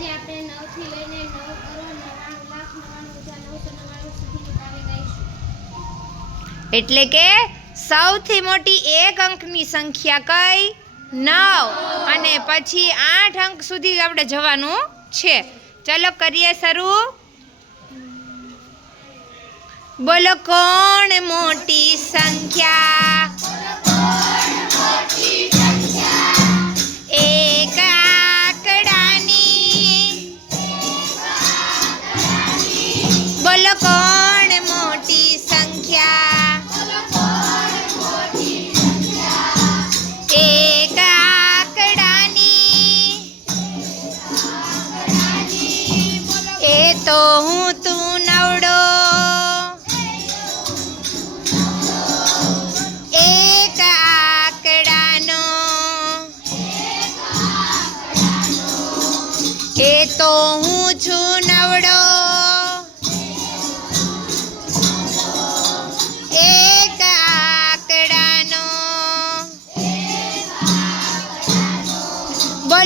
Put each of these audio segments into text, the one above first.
આજે આપણે નવથી લઈને નવ કરોડ નવ્વાણું લાખ નવ્વાણું હજાર નવસો નવ્વાણું સુધીની તાળી ગાઈશું એટલે કે સૌથી મોટી એક અંકની સંખ્યા કઈ? નવ. અને પછી આઠ અંક સુધી આપણે જવાનું છે. ચલો કરીએ શરૂ. બોલો કોણ મોટી સંખ્યા?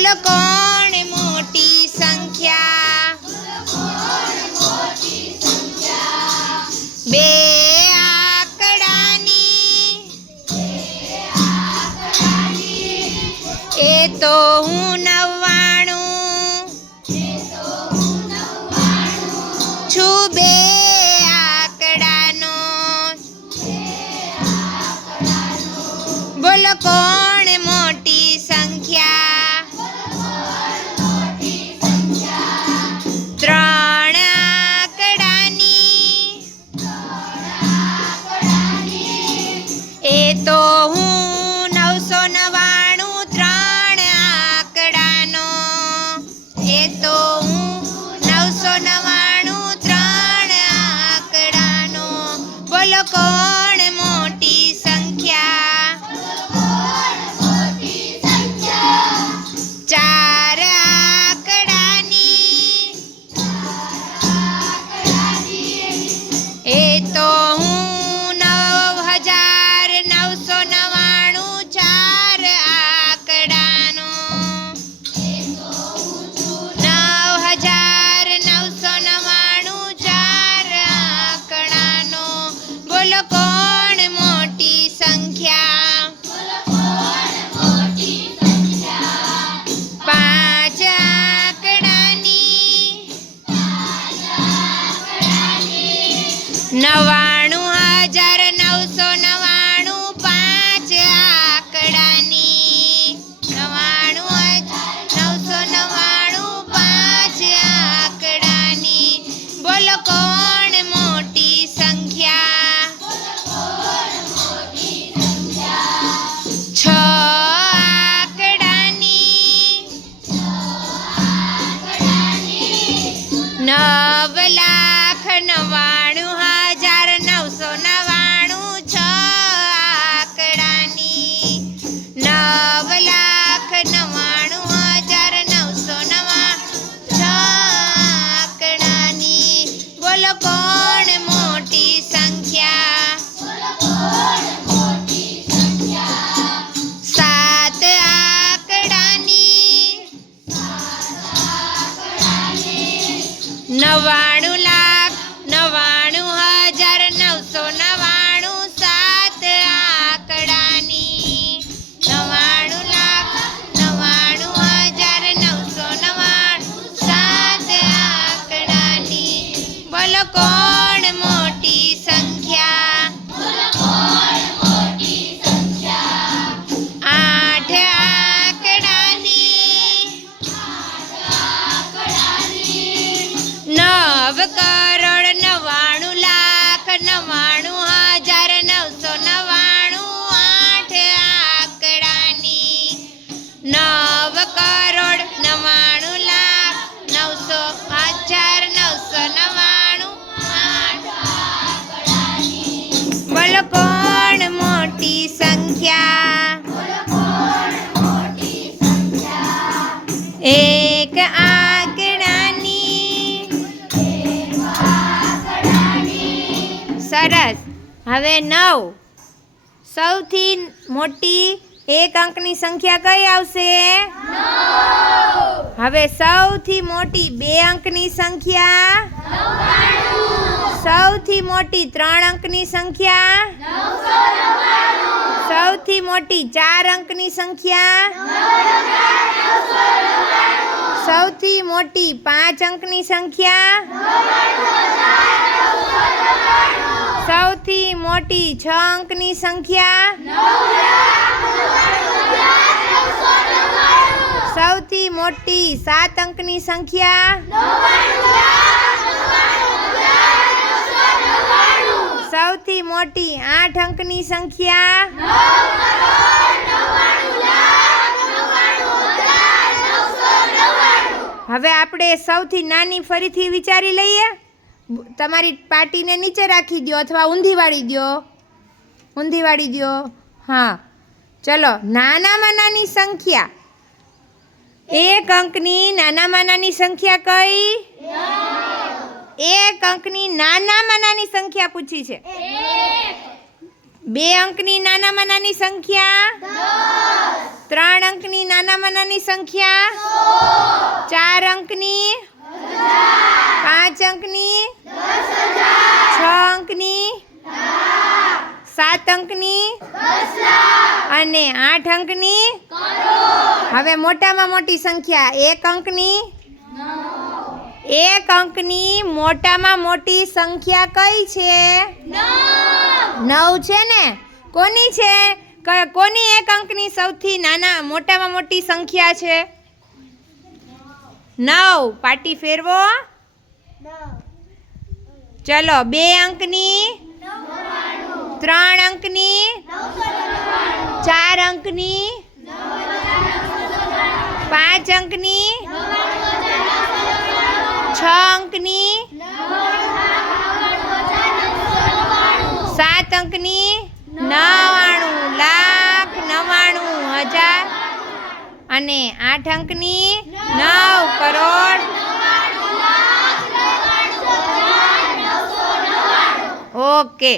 બોલો કોણ મોટી સંખ્યા? બે આંકડાની. એ તો હું નવ્વાણું. છું બે આંકડાનો. બોલો કોણ આંકડાની બોલો કોણ મોટી સંખ્યા? એક આંકડાની. સરસ. હવે નવ. સૌથી મોટી એક અંકની સંખ્યા કઈ આવશે? હવે સૌથી મોટી બે અંકની સંખ્યા? સૌથી મોટી ત્રણ અંકની સંખ્યા? સૌથી મોટી ચાર અંકની સંખ્યા? સૌથી મોટી પાંચ અંકની સંખ્યા? સૌથી મોટી છ અંકની સંખ્યા? સૌથી મોટી સાત અંકની સંખ્યા? સૌથી મોટી આઠ અંકની સંખ્યા? હવે આપણે સૌથી નાની ફરીથી વિચારી લઈએ. તમારી પાટીને નીચે રાખી દો અથવા ઊંધી વાળી દો ઊંધી વાળી દો હા. ચલો, નાનામાં નાની સંખ્યા. એક અંકની નાનામાં નાની સંખ્યા કઈ? એક અંકની નાનામાં નાની સંખ્યા પૂછી છે. બે અંકની નાનામાં નાની સંખ્યા. ત્રણ અંકની નાનામાં નાની સંખ્યા. ચાર અંકની. પાંચ અંકની. છ અંકની. સાત. અંકની. અને આઠ અંકની. હવે મોટામાં મોટી સંખ્યા. એક અંકની. એક અંકની મોટામાં મોટી સંખ્યા કઈ છે? નવ. છે ને? કોની છે? કોની એક અંકની સૌથી નાના મોટામાં મોટી સંખ્યા છે? નવ. પાટી ફેરવો. ચલો બે અંકની ત્રણ અંકની ચાર અંકની પાંચ અંકની અંકની સાત અંકની? નવાણું. લાખ નવાણું હજાર. અને આઠ અંકની? નવ કરોડ. ઓકે.